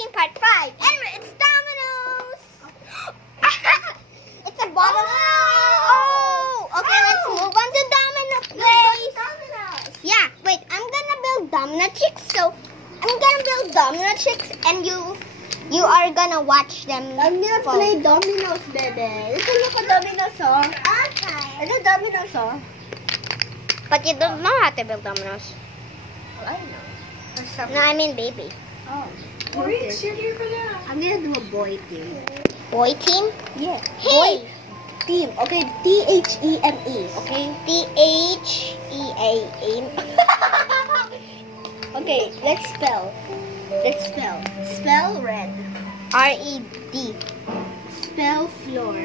making part 5. And it's dominoes. It's a bottle. Oh, okay, let's move on to domino place. Yeah, wait, I'm gonna build domino chicks. So I'm gonna build domino chicks and you are gonna watch them. I'm gonna play dominoes, baby. Ito look a dominoes, oh. Okay. Ito dominoes, oh. But you don't know how to build dominoes. I know. No, I mean baby. Oh. Okay. I'm gonna do a boy team. Boy team? Yeah. Hey! Team. Okay, T-H-E-M-E. Okay, T-H-E-A-M. Okay, let's spell. Spell red. R-E-D. Spell floor.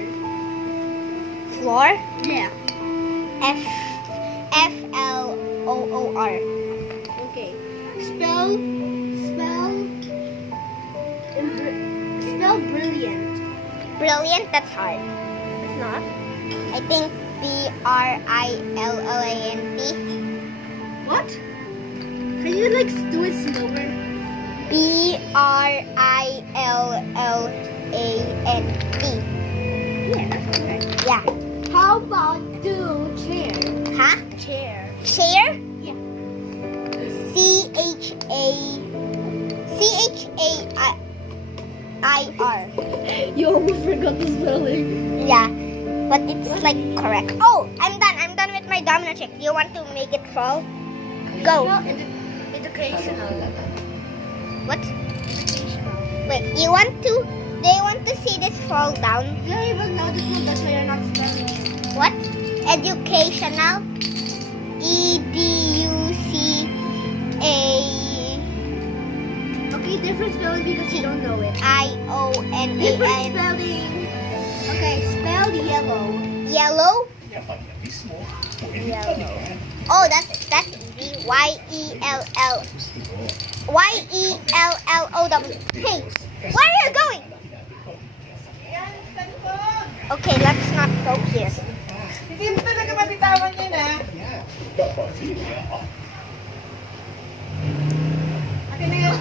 Floor? Yeah. F-L-O-O-R. Okay. Spell brilliant. Brilliant? That's hard. It's not. I think B-R-I-L-L-A-N-T. What? Can you like do it slower? B-R-I-L-L-A-N-T. Yeah, that's correct. Yeah. How about do chair? Huh? Chair. Chair? Yeah. C-H-A-I-R. You almost forgot the spelling. Yeah, but it's like correct. Oh, I'm done with my domino chick. Do you want to make it fall? Go. Educational. What? Educational. Wait, do you want to see this fall down? You don't even know the rule, that's why you're not spelling it. What? Educational. E-D-U-C-A. Okay, different spelling because you don't know it. I-O-N-A-N. Different spelling. Okay, spell yellow. Yellow? Yellow. Oh, that's easy. Y-E-L-L. Y-E-L-L-O-W. Hey, where are you going? Okay, let's not go here. Hindi mo talaga matitawan yun, ha? Akin na yan.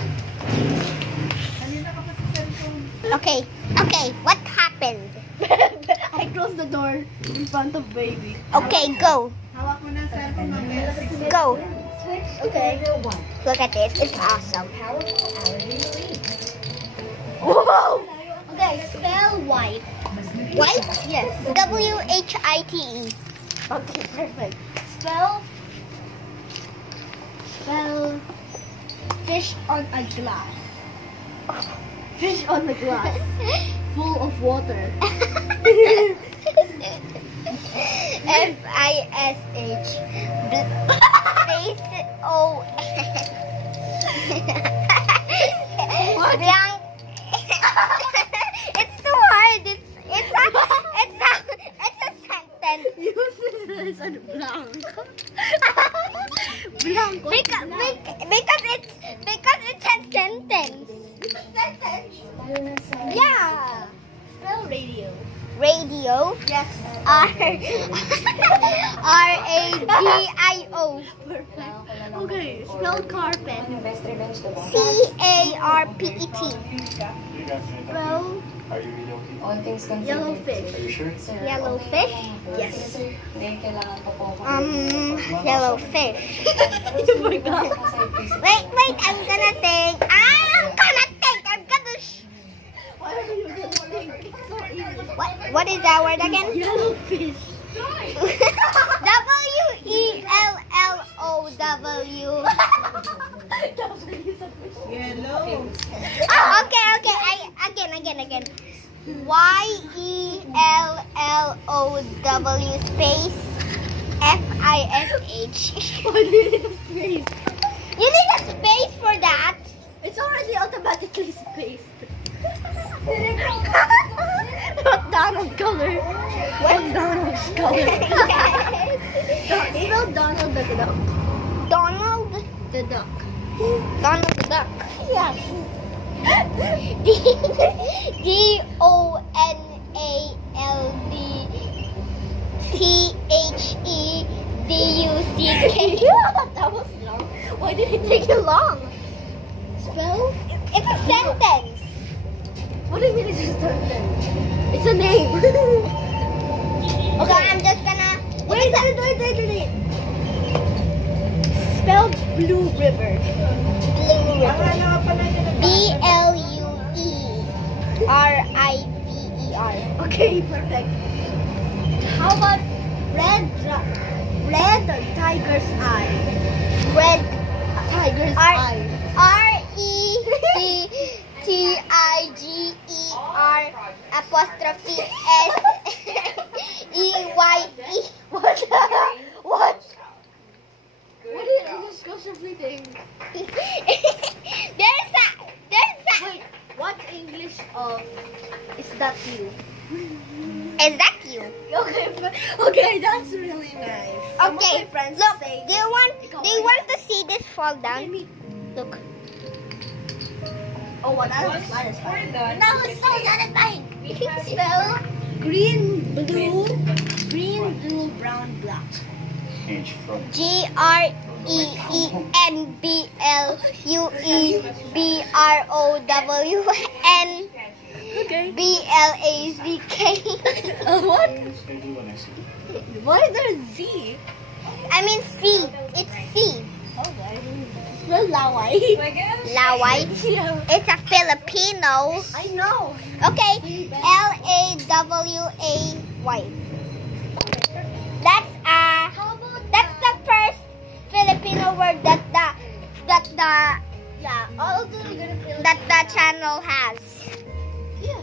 Kanina ka pa sa cellphone. Okay, what happened? I closed the door in front of baby. Okay, go. Hawak mo na ang cellphone mamaya. Go. Okay. Look at this. It's awesome. Whoa! Okay, spell white. White? Yes. W-H-I-T-E. Okay, perfect. Spell fish on a glass. Fish on a glass. Full of water. F-I-S-H. Space O-N. What? Blank. It's too hard. It's a sentence. Useless and blank. Blank. Because it's a sentence. It's a sentence. Yeah. Spell radio. Radio. Yes. R-A-D-I-O. Perfect. Okay, spell carpet. C-A-R-P-E-T. Spell yellowfish. Yellowfish? Yes. Yellowfish. You forgot. Wait, I'm gonna think. Why are you gonna think? It's so easy. What is that word again? Yellowfish. W-E-L-L-O-W. Yellow. Oh, okay. Again. Y-E-L-L-O-W space F-I-S-H. Why did it space? You need a space for that. It's already automatically spaced. Not Donald color. What Donald's color? Spell Donald the duck. Donald The duck. Donald the Duck. Yes. D-O-N-A-L-D-T-H-E-D-U-C-K. That was long. Why did it take you long? spell? It's a sentence. What do you mean it's a sentence? It's a name. Okay, I'm just gonna. Wait. Spell Blue River. Blue Ang River. ano ka pala niya BLUERIVER. Okay, perfect. How about red tiger's eye? Red Tiger's R- eye. REDTIGER_SEYE. What? What? What is this apostrophe thing? There's a. Wait, what English of is that you? Is that you? Okay, that's really nice. Some of Okay, my friends look. say Do you want to see this fall down? Look. Oh, well, that was fine. It's fine. No, it's so satisfying. You can spell green, blue, brown, black. GRENBLUEBROWN Okay. BLAZK. What? Why is there a Z? I mean C. It's C. Okay. Spell laway. Laway. Yeah. It's a Filipino. I know. Okay. LAWAY. That's the first Filipino word that the channel has. Yeah.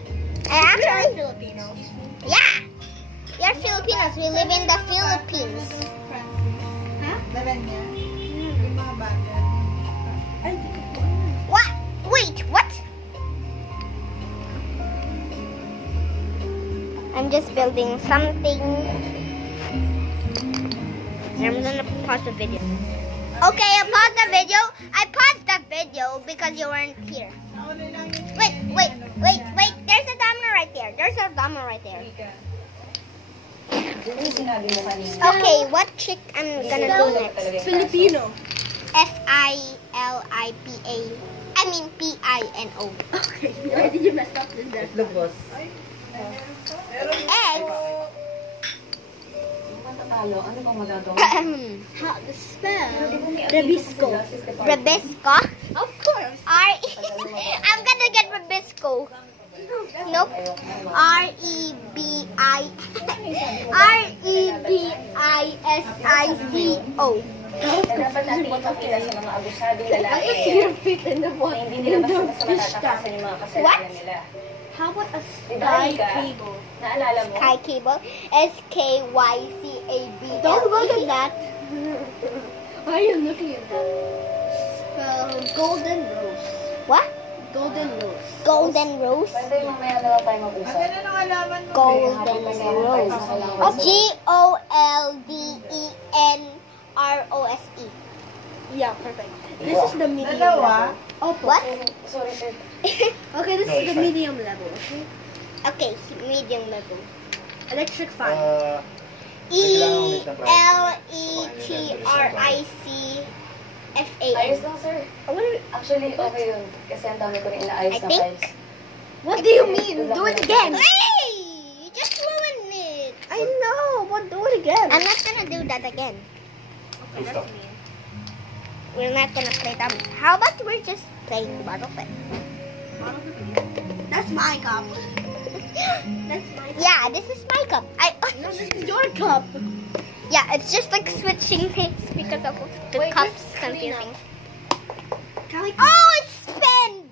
And actually, Filipinos. yeah. We're Filipinos. We live in the Philippines. Dala niya. Yung mga bata. What? Wait, what? I'm just building something. I'm gonna pause the video. Okay, I paused the video. I paused the video because you weren't here. Nauna lang yun. Wait. There's a domino right there. There's a domino right there. Okay, what trick I'm gonna do next? Filipino. FILIPA. I mean PINO. Okay. Why did you mess up in there? Lubos. Eggs. How to spell Rebisco. Rebisco. Of course. I'm gonna get Rebisco. Nope. REBISICO. Dapat natin ipakita sa mga abusadong I lalaki can see your feet in the na water. hindi nila basta matatakasan yung mga kasalanan nila. How about a Diba, sky Ika? cable? Naalala mo? Sky cable. SKYCABLE. Don't look at that. Why are you looking at that? Spell golden rose. What? Golden rose. Golden rose. Pwede mamaya na lang tayo Ang mag-usap. ganda ng alaman mo. Golden rose. GOLDENROSE. Yeah, perfect. This is the medium Dalawa. level. Oh, What? Sorry, sir. Okay, this is the medium level. Okay. Okay, medium level. Electric fan. ELETRICFAN. Ayos lang, sir. Actually, okay yun. Kasi ang dami ko rin inaayos I na think- files. What do you mean? Do it again. Hey! You just ruined it. I know, but do it again. I'm not gonna do that again. Okay, that's me. We're not gonna play them. How about we're just playing Battlefield? That's my cup. That's my cup. Yeah, this is my cup. No, this is your cup. Yeah, it's just like switching things because of the Wait, cups let's clean confusing. Can we? Oh, it's spend.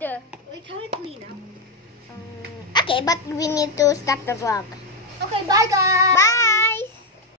Wait, can we clean up? Okay, but we need to stop the vlog. Okay, bye guys. Bye.